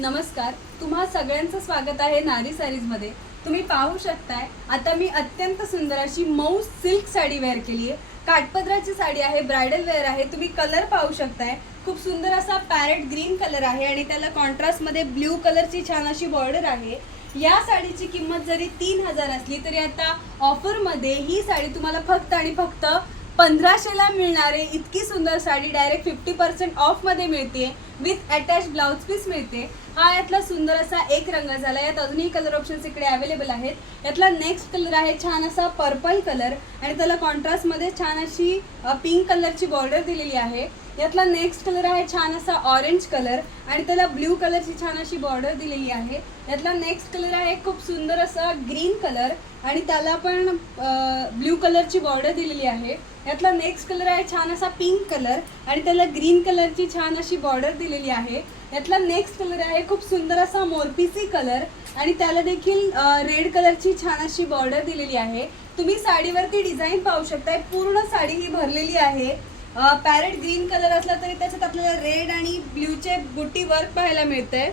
नमस्कार तुम्हा सगळ्यांचं स्वागत आहे नारी सारीजमध्ये. तुम्ही पाहू शकताय आता मी अत्यंत सुंदर अशी मऊ सिल्क साडी वेअर केली आहे. काठपदराची साडी आहे ब्रायडल वेअर आहे तुम्ही कलर पाहू शकताय. खूप सुंदर असा पॅरेट ग्रीन कलर आहे आणि त्याला कॉन्ट्रास्टमध्ये ब्ल्यू कलरची छान अशी बॉर्डर आहे. या साडीची किंमत जरी तीन हजार असली तरी आता ऑफरमध्ये ही साडी तुम्हाला फक्त आणि फक्त पंधराशेला मिळणारे इतकी सुंदर साडी डायरेक्ट फिफ्टी पर्सेंट ऑफमध्ये मिळते विथ अटॅच ब्लाउज पीस मिळते. हा यातला सुंदर असा एक रंग झाला. यात अजूनही कलर ऑप्शन्स इकडे अवेलेबल आहेत. यातला नेक्स्ट कलर आहे छान असा पर्पल कलर आणि त्याला कॉन्ट्रास्टमध्ये छान अशी पिंक कलरची बॉर्डर दिलेली आहे. यातला नेक्स्ट कलर आहे छान असा ऑरेंज कलर आणि त्याला ब्ल्यू कलरची छान अशी बॉर्डर दिलेली आहे. यातला नेक्स्ट कलर आहे खूप सुंदर असा ग्रीन कलर आणि त्याला पण ब्ल्यू कलरची बॉर्डर दिलेली आहे. यातला नेक्स्ट कलर आहे छान असा पिंक कलर आणि त्याला ग्रीन कलरची छान अशी बॉर्डर दिलेली आहे. यातला नेक्स्ट कलर आहे खूप सुंदर असा मोरपीसी कलर आणि त्याला देखील रेड कलरची छान अशी बॉर्डर दिलेली आहे. तुम्ही साडीवरती डिझाईन पाहू शकताय. पूर्ण साडी ही भरलेली आहे. पॅरेट ग्रीन कलर असला तरी त्याच्यात आपल्याला रेड आणि ब्ल्यूचे बुट्टी वर्क पाहायला मिळतंय.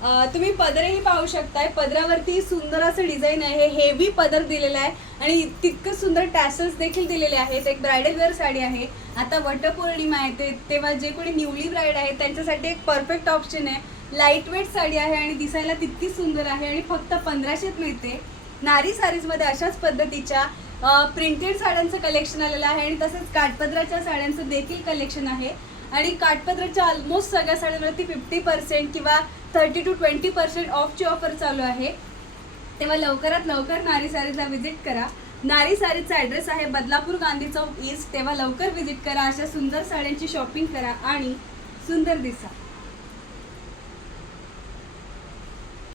आहे तुम्ही पदरही पाहू शकताय. पदरावरती सुंदर असं डिझाईन आहे. हेवी पदर दिलेला आहे आणि तितकं सुंदर टॅसल्स देखील दिलेले आहेत. एक ब्रायडल वेअर साडी आहे. आता वटपौर्णिमा आहे ते तेव्हा जे कोणी न्यूली ब्राईड आहे त्यांच्यासाठी एक परफेक्ट ऑप्शन आहे. लाइट वेट साडी आहे आणि दिसायला तितकी सुंदर आहे आणि फक्त पंधराशेत मिळते. नारी सारीजमध्ये अशाच पद्धतीच्या प्रिंटेड साड्यांचं कलेक्शन आलेलं आहे आणि तसंच काठपदराच्या साड्यांचं देखील कलेक्शन आहे. आणि काठपदराच्या ऑलमोस्ट सगळ्या साड्यांवरती फिफ्टी पर्सेंट किंवा थर्टी टू ट्वेंटी पर्सेंट ऑफची ऑफर चालू आहे. तेव्हा लवकरात लवकर नारी सारीजला व्हिजिट करा. नारी सारीजचा ॲड्रेस आहे बदलापूर गांधी चौक ईस्ट तेव्हा लवकर व्हिजिट करा. अशा सुंदर साड्यांची शॉपिंग करा आणि सुंदर दिसा.